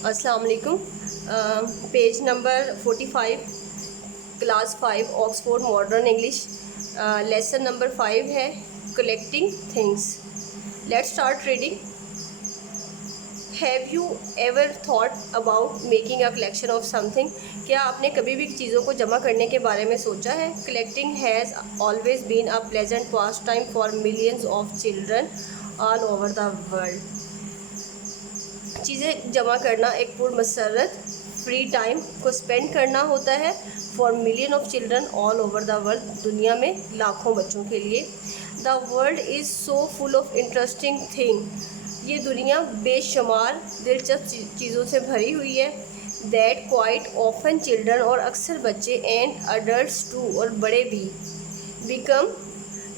अस्सलाम वालेकुम। Page number 45, class 5 Oxford modern English, lesson number 5 है collecting things. Let's start reading. Have you ever thought about making a collection of something? क्या आपने कभी भी चीज़ों को जमा करने के बारे में सोचा है? Collecting has always been a pleasant pastime for millions of children all over the world. चीज़ें जमा करना एक पुरमसरत फ्री टाइम को स्पेंड करना होता है for million of children all over the world, दुनिया में लाखों बच्चों के लिए। The world is so full of interesting thing, ये दुनिया बेशुमार दिलचस्प चीज़ों से भरी हुई है। दैट क्वाइट ऑफन चिल्ड्रन, और अक्सर बच्चे, एंड अडल्ट्स टू, और बड़े भी, बिकम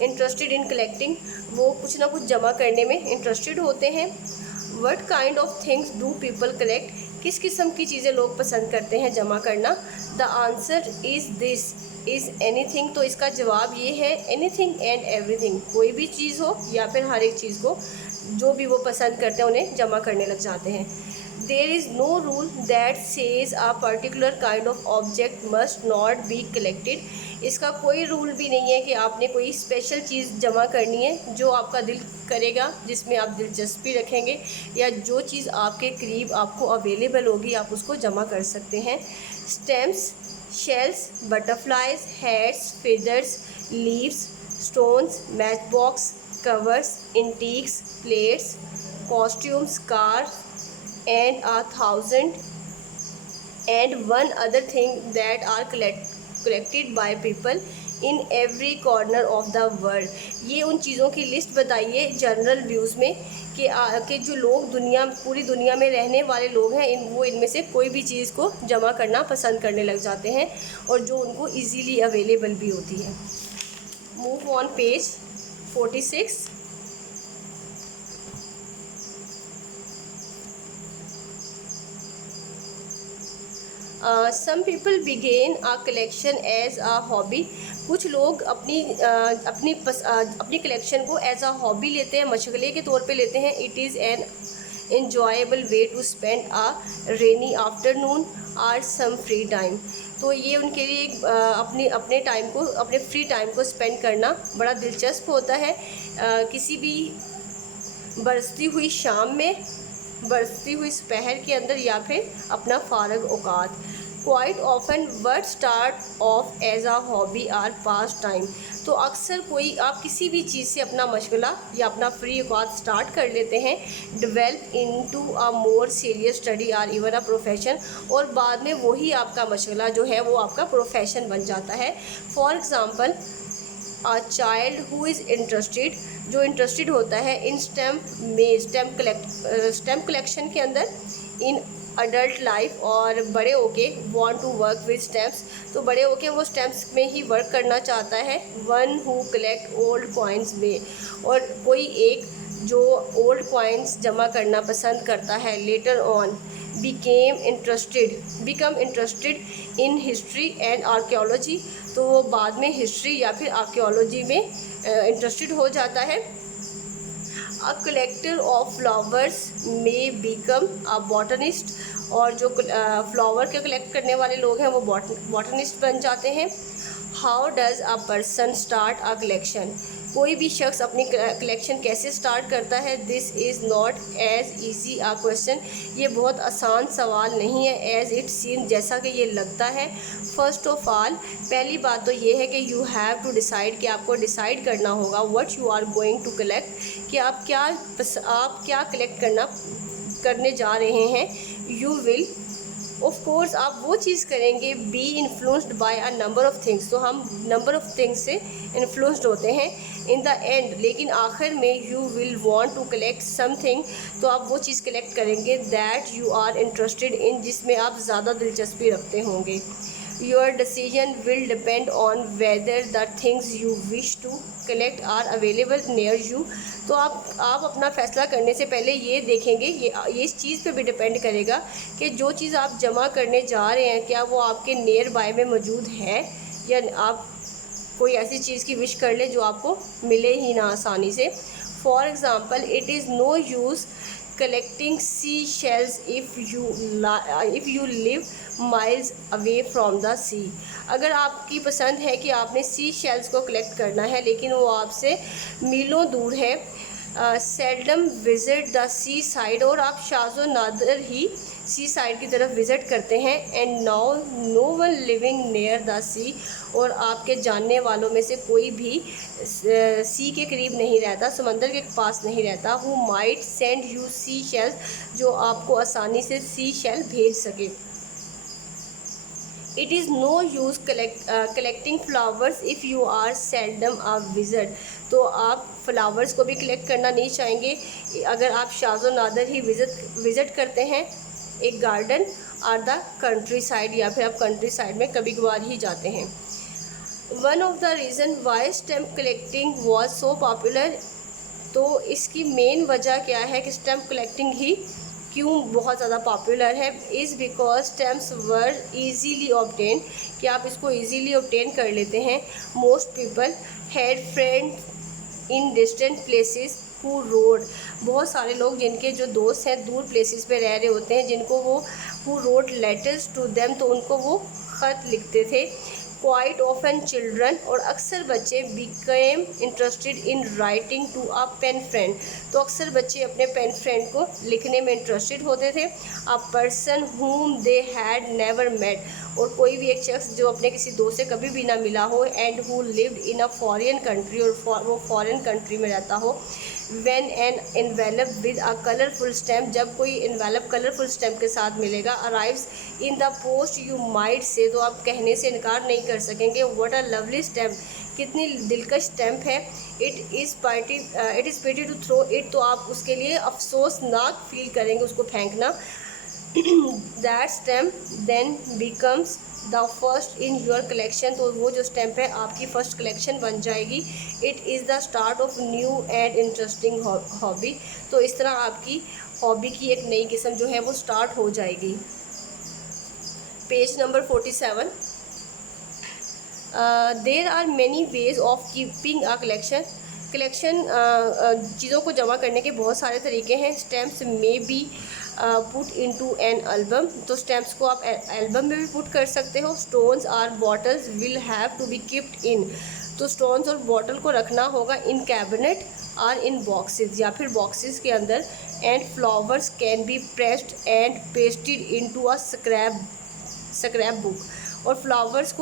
इंटरेस्टेड इन कलेक्टिंग, वो कुछ ना कुछ जमा करने में इंटरेस्टेड होते हैं। What kind of things do people collect? किस किस्म की चीज़ें लोग पसंद करते हैं जमा करना? The answer is this is anything, तो इसका जवाब ये है एनीथिंग एंड एवरीथिंग, कोई भी चीज़ हो या फिर हर एक चीज़ को जो भी वो पसंद करते हैं उन्हें जमा करने लग जाते हैं। There is no rule that says a particular kind of object must not be collected. इसका कोई रूल भी नहीं है कि आपने कोई स्पेशल चीज़ जमा करनी है जो आपका दिल करेगा, जिसमें आप दिलचस्पी रखेंगे, या जो चीज़ आपके करीब आपको अवेलेबल होगी आप उसको जमा कर सकते हैं। Stamps, shells, butterflies, hats, feathers, leaves, stones, match box, covers, antiques, plates, costumes, cars, and 1,001 other things that are collected by people in every corner of the world। ये उन चीज़ों की लिस्ट बताइए जनरल व्यूज़ में कि जो लोग पूरी दुनिया में रहने वाले लोग हैं वो इनमें से कोई भी चीज़ को जमा करना पसंद करने लग जाते हैं और जो उनको इजीली अवेलेबल भी होती है। Move on page 46। Some people begin a collection as a hobby. कुछ लोग अपनी कलेक्शन को एज आ हॉबी लेते हैं, मशगले के तौर पे लेते हैं। It is an enjoyable way to spend a rainy afternoon or some free time। तो ये उनके लिए अपने टाइम को, अपने फ्री टाइम को स्पेंड करना बड़ा दिलचस्प होता है। किसी भी बरसती हुई शाम में, बरसती हुई दोपहर के अंदर, या फिर अपना फ़ारग औकात। Quite often word start off as a hobby or pastime. तो अक्सर आप किसी भी चीज़ से अपना मशगला या अपना फ्री औकात स्टार्ट कर लेते हैं, develop into a more serious study or even a profession, और बाद में वही आपका मशगला जो है वो आपका प्रोफेशन बन जाता है। For example, a child who is interested, जो इंटरेस्टेड होता है इन स्टैम्प कलेक्शन के अंदर, इन अडल्ट लाइफ, और बड़े होके want to work with stamps, तो बड़े होके वो स्टैम्प्स में ही वर्क करना चाहता है। One who collect old coins में, और कोई एक जो ओल्ड कॉइन्स जमा करना पसंद करता है। Later on become interested in history and archaeology, तो वो बाद में हिस्ट्री या फिर आर्कियोलॉजी में इंटरेस्टेड हो जाता है। अ कलेक्टर ऑफ फ्लावर्स में बिकम अ बॉटनिस्ट, और जो फ्लावर के कलेक्ट करने वाले लोग हैं वो बॉटनिस्ट बन जाते हैं। How does a person start a collection? कोई भी शख्स अपनी कलेक्शन कैसे स्टार्ट करता है? This is not as easy a question, ये बहुत आसान सवाल नहीं है। एज इट सीम, जैसा कि ये लगता है। फर्स्ट ऑफ ऑल, पहली बात तो ये है कि यू हैव टू डिसाइड, कि आपको डिसाइड करना होगा what you are going to collect, कि आप क्या कलेक्ट करने जा रहे हैं। यू विल ऑफ कोर्स, आप वो चीज़ करेंगे। Be influenced by a number of things, तो हम नंबर ऑफ थिंग्स से इन्फ्लुएंस्ड होते हैं। इन द एंड, लेकिन आखिर में, you will want to collect something, तो आप वो चीज़ कलेक्ट करेंगे that you are interested in, जिसमें आप ज़्यादा दिलचस्पी रखते होंगे। Your decision will depend on whether the things you wish to collect are available near you. तो आप अपना फ़ैसला करने से पहले ये देखेंगे, ये इस चीज़ पे भी डिपेंड करेगा कि जो चीज़ आप जमा करने जा रहे हैं क्या वो आपके नियर बाय में मौजूद है, या आप कोई ऐसी चीज़ की विश कर लें जो आपको मिले ही ना आसानी से। For example, it is no use collecting seashells if you live miles away from the sea। अगर आपकी पसंद है कि आपने सी शेल्स को कलेक्ट करना है लेकिन वो आपसे मीलों दूर है। Seldom visit the seaside, और आप शाज़ो नादर ही सी साइड की तरफ विज़िट करते हैं। And now no one living near the sea, और आपके जानने वालों में से कोई भी सी के करीब नहीं रहता, समंदर के पास नहीं रहता। Who might send you seashells, जो आपको आसानी से सी शेल भेज सके। It is no use collecting flowers if you are seldom a visit, तो आप फ्लावर्स को भी कलेक्ट करना नहीं चाहेंगे अगर आप शाज़ो नादर ही विज़िट करते हैं एक गार्डन और द कंट्री साइड, या फिर आप कंट्री साइड में कभी कभार ही जाते हैं। One of the reason why stamp collecting was so popular, तो इसकी मेन वजह क्या है कि स्टैम्प कलेक्टिंग ही क्यों बहुत ज़्यादा पॉपुलर है, is because stamps were easily obtain, कि आप इसको ईजीली ऑब्टेन कर लेते हैं। Most people had friends in distant places who wrote, बहुत सारे लोग जिनके जो दोस्त हैं दूर प्लेसेस पे रह रहे होते हैं, जिनको वो who wrote letters to them, तो उनको वो ख़त लिखते थे। क्वाइट ऑफन चिल्ड्रन, और अक्सर बच्चे became interested in writing to a pen friend, तो अक्सर बच्चे अपने पेन फ्रेंड को लिखने में इंटरेस्टेड होते थे। A person whom they had never met, और कोई भी एक शख्स जो अपने किसी दोस्त से कभी भी ना मिला हो। And who lived in a foreign country, और वो फॉरेन कंट्री में रहता हो। When an envelope with a colourful stamp, जब कोई एनवेलप कलरफुल स्टैम्प के साथ मिलेगा। Arrives in the post you might say, तो आप कहने से इनकार नहीं कर सकेंगे। व्हाट अ लवली स्टैम्प, कितनी दिलकश स्टैम्प है। It is pity to throw it, तो आप उसके लिए अफसोसनाक फील करेंगे उसको फेंकना। That stamp then becomes the first in your collection, तो वो जो स्टैम्प है आपकी फ़र्स्ट कलेक्शन बन जाएगी। It is the start of new and interesting hobby, तो इस तरह आपकी हॉबी की एक नई किस्म जो है वो स्टार्ट हो जाएगी। Page number 47। There are many ways of keeping a collection, चीज़ों को जमा करने के बहुत सारे तरीके हैं। स्टैम्प्स में be put into an album, तो स्टैम्प्स को आप एल्बम में भी पुट कर सकते हो। Stones or bottles will have to be keeped in, तो स्टोन्स और बॉटल को रखना होगा इन कैबिनेट और इन बॉक्सेस, या फिर बॉक्सेस के अंदर। And flowers can be pressed and pasted into a scrap book, और फ्लावर्स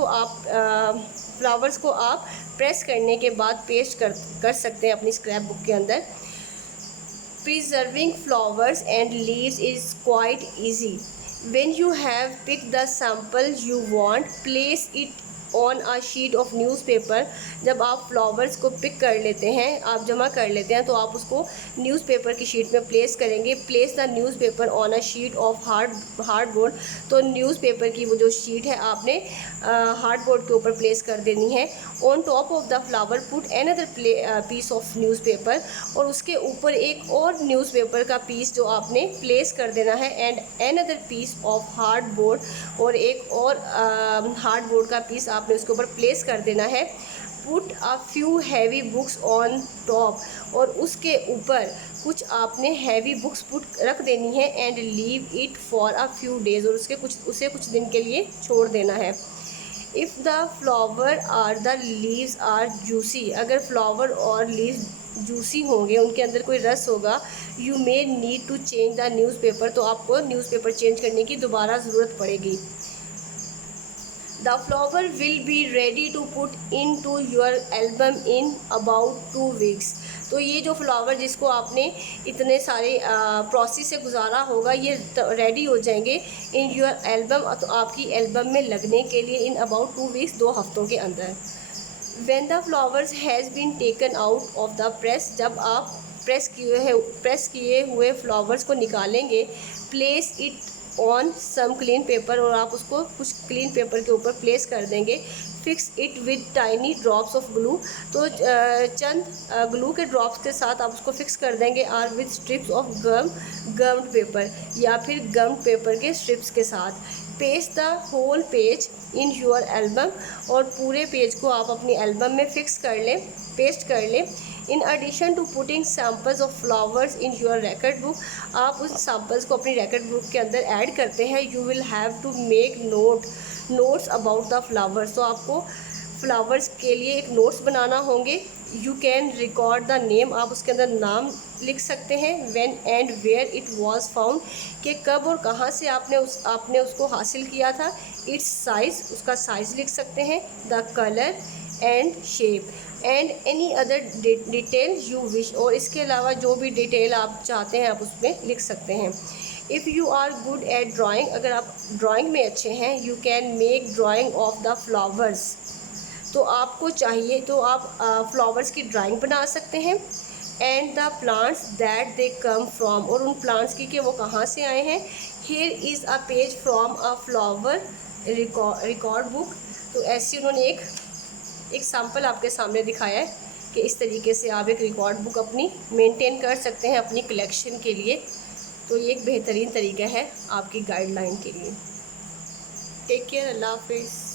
को आप प्रेस करने के बाद पेस्ट कर सकते हैं अपनी स्क्रैप बुक के अंदर। Preserving flowers and leaves is quite easy. When you have pick the sample you want, place it on a sheet of newspaper, जब आप फ्लावर्स को पिक कर लेते हैं, आप जमा कर लेते हैं, तो आप उसको न्यूज़पेपर की शीट में प्लेस करेंगे। Place the newspaper on a sheet of hardboard, तो न्यूज़पेपर की वो जो शीट है आपने हार्डबोर्ड के ऊपर प्लेस कर देनी है। On top of the flower put another piece of newspaper, और उसके ऊपर एक और न्यूज़पेपर का पीस जो आपने प्लेस कर देना है। And another piece of hardboard, और एक और हार्डबोर्ड का पीस आपने उसके ऊपर प्लेस कर देना है। Put a few heavy books on top, और उसके ऊपर कुछ आपने हैवी बुक्स पुट रख देनी है। And leave it for a few days, और उसे कुछ दिन के लिए छोड़ देना है। If the flower or the leaves are juicy, अगर फ्लावर और लीव्स जूसी होंगे, उनके अंदर कोई रस होगा। You may need to change the newspaper, तो आपको न्यूज़पेपर चेंज करने की दोबारा ज़रूरत पड़ेगी। The flower will be ready to put into your album in about 2 weeks, तो ये जो फ्लावर जिसको आपने इतने सारे प्रोसेस से गुजारा होगा, ये रेडी हो जाएंगे इन योर एल्बम, तो आपकी एल्बम में लगने के लिए इन अबाउट 2 वीक्स, 2 हफ्तों के अंदर। When the flowers has been taken out of the press, जब आप प्रेस किए हुए फ्लावर्स को निकालेंगे। Place it on some clean paper, और आप उसको कुछ क्लीन पेपर के ऊपर प्लेस कर देंगे। Fix it with tiny drops of glue, तो चंद ग्लू के ड्रॉप्स के साथ आप उसको फिक्स कर देंगे। और with strips of gummed paper, या फिर गम्ड पेपर के स्ट्रिप्स के साथ। Paste the whole page in your album, और पूरे पेज को आप अपनी एल्बम में पेस्ट कर लें। In addition to putting samples of flowers in your record book, आप उन सैम्पल्स को अपनी रेकॉर्ड बुक के अंदर ऐड करते हैं। You will have to make notes about the flowers, तो आपको फ्लावर्स के लिए एक नोट्स बनाना होंगे। You can record the name, आप उसके अंदर नाम लिख सकते हैं। When and where it was found, कि कब और कहाँ से आपने उसको हासिल किया था। इट्स साइज़, उसका साइज़ लिख सकते हैं। The colour and shape and any other detail you wish, और इसके अलावा जो भी डिटेल आप चाहते हैं आप उसमें लिख सकते हैं। If you are good at drawing, अगर आप ड्राइंग में अच्छे हैं, you can make drawing of the flowers, तो आपको चाहिए तो आप फ्लावर्स की ड्राइंग बना सकते हैं। And the plants that they come from, और उन प्लांट्स की कि वो कहाँ से आए हैं। Here is a page from a flower record book, तो ऐसी उन्होंने एक सैम्पल आपके सामने दिखाया है कि इस तरीके से आप एक रिकॉर्ड बुक अपनी मेंटेन कर सकते हैं अपनी कलेक्शन के लिए। तो ये एक बेहतरीन तरीका है आपकी गाइडलाइन के लिए। टेक केयर, अल्लाह हाफिज़।